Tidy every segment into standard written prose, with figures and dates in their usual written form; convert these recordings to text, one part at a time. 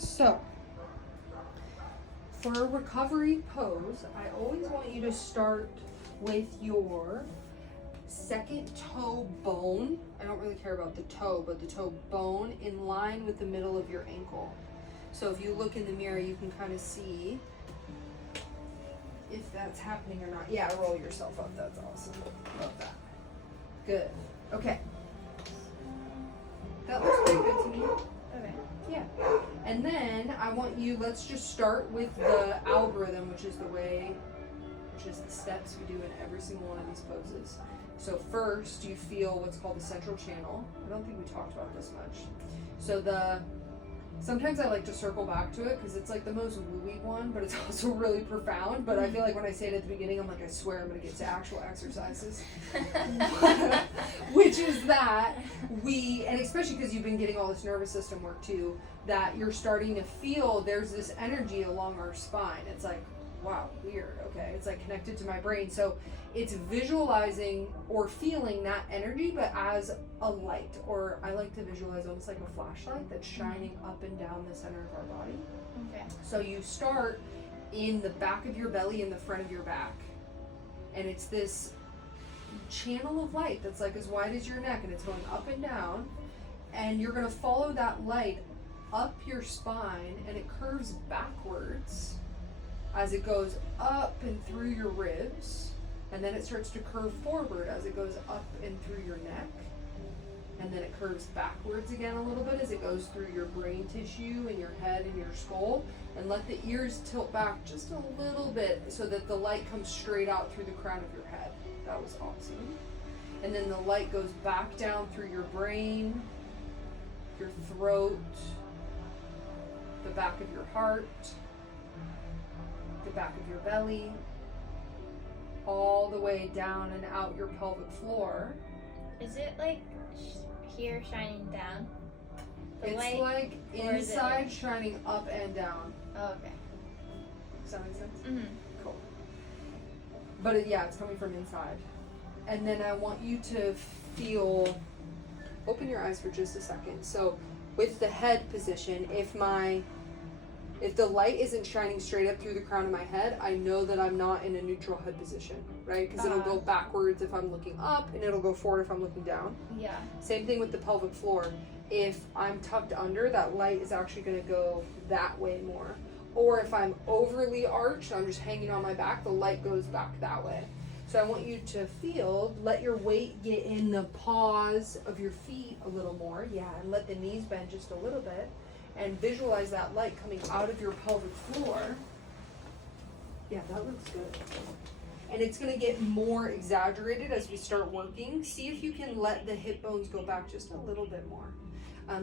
So, for a recovery pose, I always want you to start with your second toe bone. I don't really care about the toe, but the toe bone in line with the middle of your ankle. So if you look in the mirror, you can kind of see if that's happening or not. Yeah, roll yourself up. That's awesome. Love that. Good. Okay. That looks pretty good to me. Okay. Yeah. And then I want you, let's just start with the algorithm, which is the steps we do in every single one of these poses. So first, you feel what's called the central channel. I don't think we talked about this much. So sometimes I like to circle back to it because it's like the most woo-y one, but it's also really profound. But I feel like when I say it at the beginning, I'm like, I swear I'm going to get to actual exercises. Which is that and especially because you've been getting all this nervous system work too, that you're starting to feel there's this energy along our spine. It's like, wow, weird, okay. It's like connected to my brain. So it's visualizing or feeling that energy, but as a light, or I like to visualize almost like a flashlight that's shining up and down the center of our body. Okay. So you start in the back of your belly and the front of your back. And it's this channel of light that's like as wide as your neck, and it's going up and down. And you're gonna follow that light up your spine, and it curves backwards as it goes up and through your ribs, and then it starts to curve forward as it goes up and through your neck, and then it curves backwards again a little bit as it goes through your brain tissue and your head and your skull, and let the ears tilt back just a little bit so that the light comes straight out through the crown of your head. That was awesome. And then the light goes back down through your brain, your throat, the back of your heart, the back of your belly, all the way down and out your pelvic floor. Is it like here shining down? It's light, like inside shining up and down. Oh, okay. Does that make sense? Mm-hmm. Cool. But it's coming from inside. And then I want you to feel, open your eyes for just a second. So with the head position, if the light isn't shining straight up through the crown of my head, I know that I'm not in a neutral head position, right? Because it'll go backwards if I'm looking up, and it'll go forward if I'm looking down. Yeah. Same thing with the pelvic floor. If I'm tucked under, that light is actually going to go that way more. Or if I'm overly arched, I'm just hanging on my back, the light goes back that way. So I want you to let your weight get in the paws of your feet a little more. Yeah, and let the knees bend just a little bit. And visualize that light coming out of your pelvic floor. Yeah, that looks good. And it's going to get more exaggerated as we start working. See if you can let the hip bones go back just a little bit more.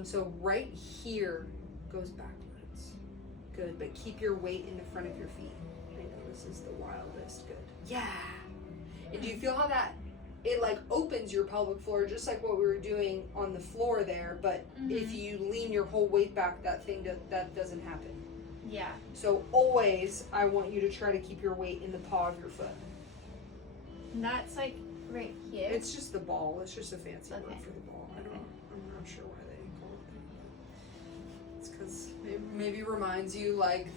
So right here goes backwards. Good, but keep your weight in the front of your feet. I know this is the wildest. Good. Yeah. And do you feel how that it like opens your pelvic floor just like what we were doing on the floor there, but if you lean your whole weight back, that doesn't happen. Yeah. So always I want you to try to keep your weight in the paw of your foot. And that's like right here? It's just the ball. It's just a fancy word Okay. for the ball. I'm not sure why they call it that. It's because maybe reminds you like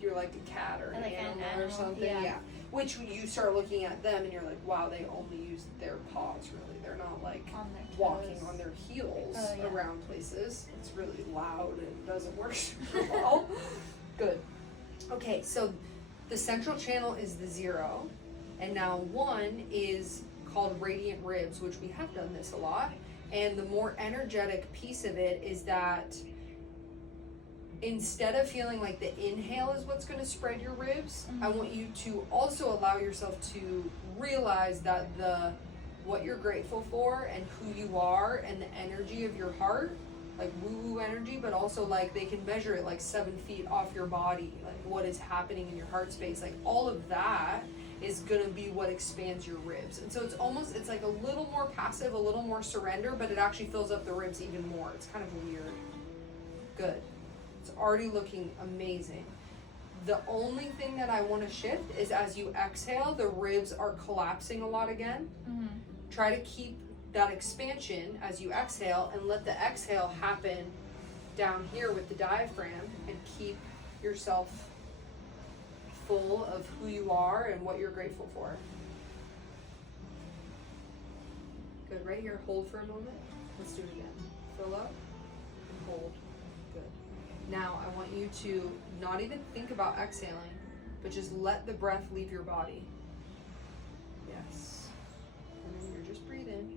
you're like a cat or an Like animal, an animal or something. Yeah. Which you start looking at them and you're like, wow, they only use their paws really. They're not like On their walking toes. on their heels Oh, around places. It's really loud and doesn't work super well. Good. Okay, so the central channel is the 0. And now 1 is called radiant ribs, which we have done this a lot. And the more energetic piece of it is that instead of feeling like the inhale is what's going to spread your ribs, I want you to also allow yourself to realize that what you're grateful for and who you are and the energy of your heart, like woo-woo energy, but also like they can measure it like 7 feet off your body, like what is happening in your heart space, like all of that is going to be what expands your ribs. And so it's like a little more passive, a little more surrender, but it actually fills up the ribs even more. It's kind of weird. Good. It's already looking amazing. The only thing that I want to shift is as you exhale, the ribs are collapsing a lot again. Try to keep that expansion as you exhale and let the exhale happen down here with the diaphragm and keep yourself full of who you are and what you're grateful for. Good, right here, hold for a moment. Let's do it again. Fill up and hold. Good. Now I want you to not even think about exhaling, but just let the breath leave your body. Yes. And then you're just breathing.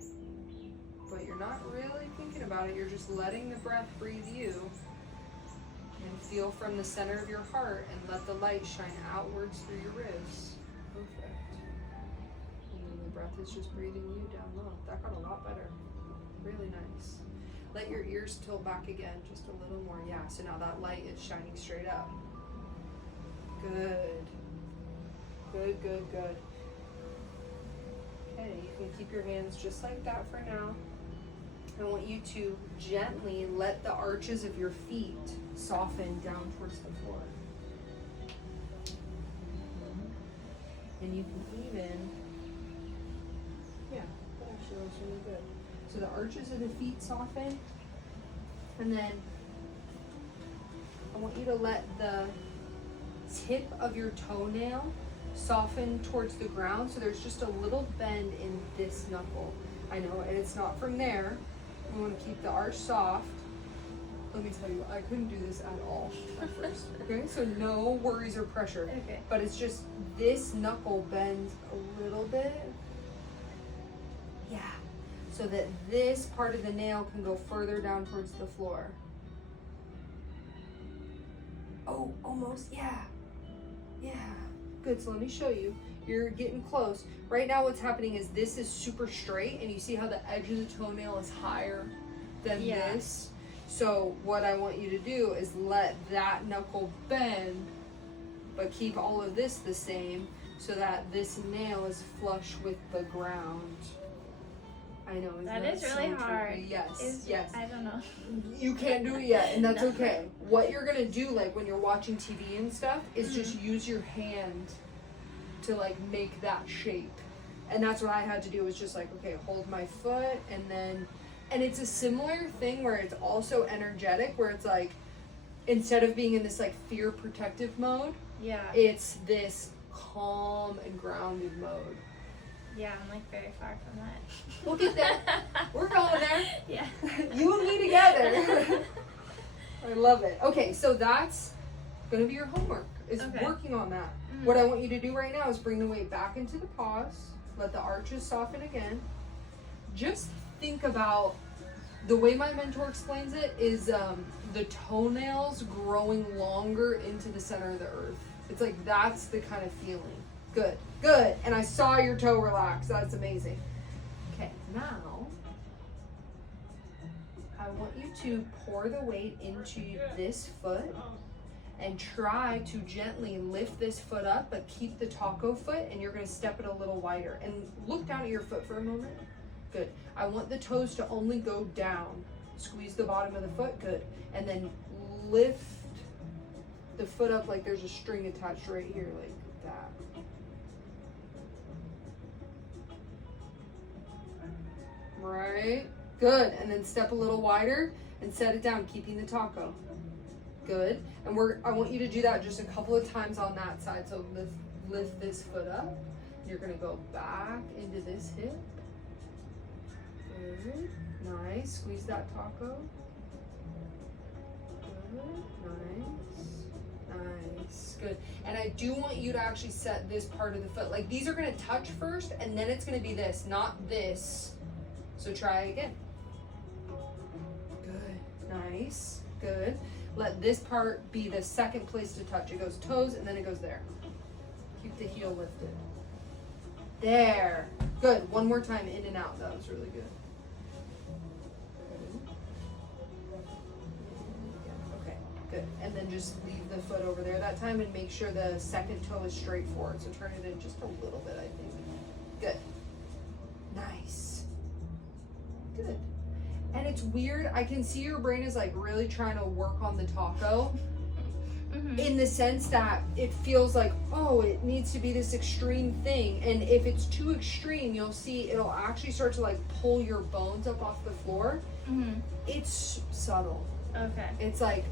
But you're not really thinking about it. You're just letting the breath breathe you. And feel from the center of your heart and let the light shine outwards through your ribs. Perfect. And then the breath is just breathing you down low. That got a lot better. Really nice. Let your ears tilt back again, just a little more. Yeah, so now that light is shining straight up. Good. Good, good, good. Okay, you can keep your hands just like that for now. I want you to gently let the arches of your feet soften down towards the floor. And you can even, yeah, that actually looks really good. So the arches of the feet soften, and then I want you to let the tip of your toenail soften towards the ground, so there's just a little bend in this knuckle. I know, and it's not from there. We want to keep the arch soft. Let me tell you, I couldn't do this at all at first. Okay, so no worries or pressure. Okay. But it's just this knuckle bends a little bit. Yeah. So that this part of the nail can go further down towards the floor. Oh, almost, yeah. Yeah. Good, so let me show you. You're getting close. Right now what's happening is this is super straight, and you see how the edge of the toenail is higher than this? So what I want you to do is let that knuckle bend, but keep all of this the same so that this nail is flush with the ground. I know, isn't That is so really hard. tricky? Yes, yes. I don't know. You can't do it yet, and that's No. okay. What you're gonna do, like when you're watching TV and stuff, is just use your hand to like make that shape. And that's what I had to do, was just like, okay, hold my foot, and then, and it's a similar thing where it's also energetic, where it's like, instead of being in this like fear protective mode, Yeah. it's this calm and grounded mode. Yeah, I'm like very far from that. We'll get there. We're going there. Yeah. You and me together. I love it. Okay, so that's gonna be your homework, is Okay. working on that. Mm. What I want you to do right now is bring the weight back into the paws, let the arches soften again. Just think about, the way my mentor explains it is the toenails growing longer into the center of the earth. It's like, that's the kind of feeling. Good, good. And I saw your toe relax. That's amazing. Okay, now I want you to pour the weight into this foot and try to gently lift this foot up, but keep the taco foot, and you're gonna step it a little wider. And look down at your foot for a moment. Good. I want the toes to only go down. Squeeze the bottom of the foot, good. And then lift the foot up like there's a string attached right here, like that. Right, good. And then step a little wider and set it down, keeping the taco. Good. And I want you to do that just a couple of times on that side. So lift this foot up. You're gonna go back into this hip. Good. Nice. Squeeze that taco. Good. Nice. Nice. Good. And I do want you to actually set this part of the foot. Like, these are gonna touch first, and then it's gonna be this, not this. So try again. Good. Nice. Good. Let this part be the second place to touch. It goes toes, and then it goes there. Keep the heel lifted. There. Good. One more time, in and out. That was really good. Okay, good. And then just leave the foot over there that time, and make sure the second toe is straight forward. So turn it in just a little bit, I think. Good. Nice. Good. And it's weird, I can see your brain is like really trying to work on the taco, in the sense that it feels like, oh, it needs to be this extreme thing. And if it's too extreme, you'll see it'll actually start to like pull your bones up off the floor. It's subtle. Okay. It's like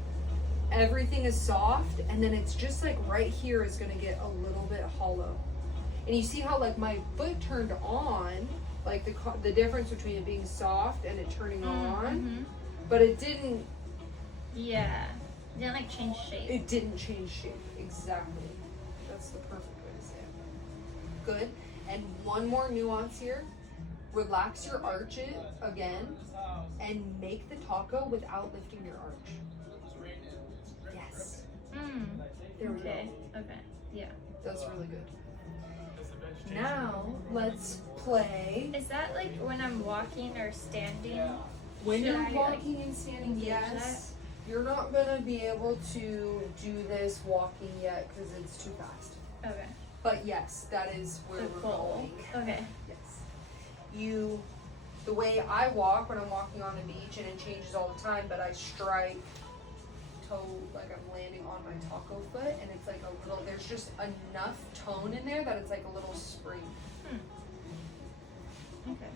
everything is soft, and then it's just like right here is gonna get a little bit hollow. And you see how like my foot turned on, like the difference between it being soft and it turning on, but it didn't. Yeah. It didn't like change shape. It didn't change shape. Exactly. That's the perfect way to say it. Good. And one more nuance here. Relax your arch again and make the taco without lifting your arch. Yes. There we Okay. Okay. Yeah. That's really good. Now let's play. Is that like when I'm walking or standing? When Should you're I, walking and standing, engage yes. You're not gonna be able to do this walking yet because it's too fast. Okay. But yes, that is where The we're goal. going. Okay. Yes. The way I walk when I'm walking on the beach, and it changes all the time, but I strike toe like I'm landing on my taco foot, and it's like a little, there's just enough tone in there that it's like a little spring. Okay.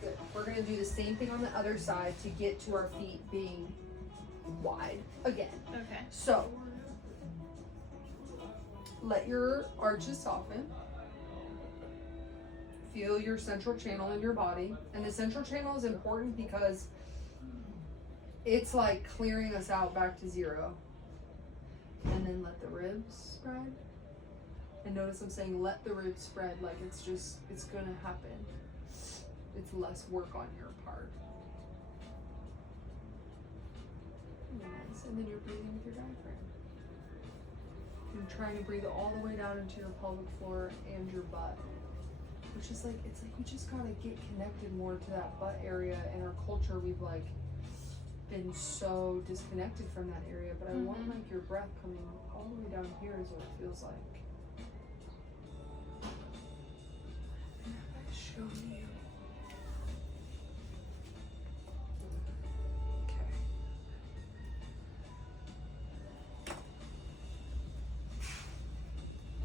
Good. We're gonna do the same thing on the other side to get to our feet being wide again. Okay. So, let your arches soften. Feel your central channel in your body. And the central channel is important because it's like clearing us out back to zero. And then let the ribs spread. And notice I'm saying let the ribs spread, like it's gonna happen. It's less work on your part. Nice. And then you're breathing with your diaphragm. And trying to breathe all the way down into your pelvic floor and your butt. Which is like, it's like we just gotta get connected more to that butt area. In our culture, we've like been so disconnected from that area. But I want like your breath coming all the way down here is what it feels like.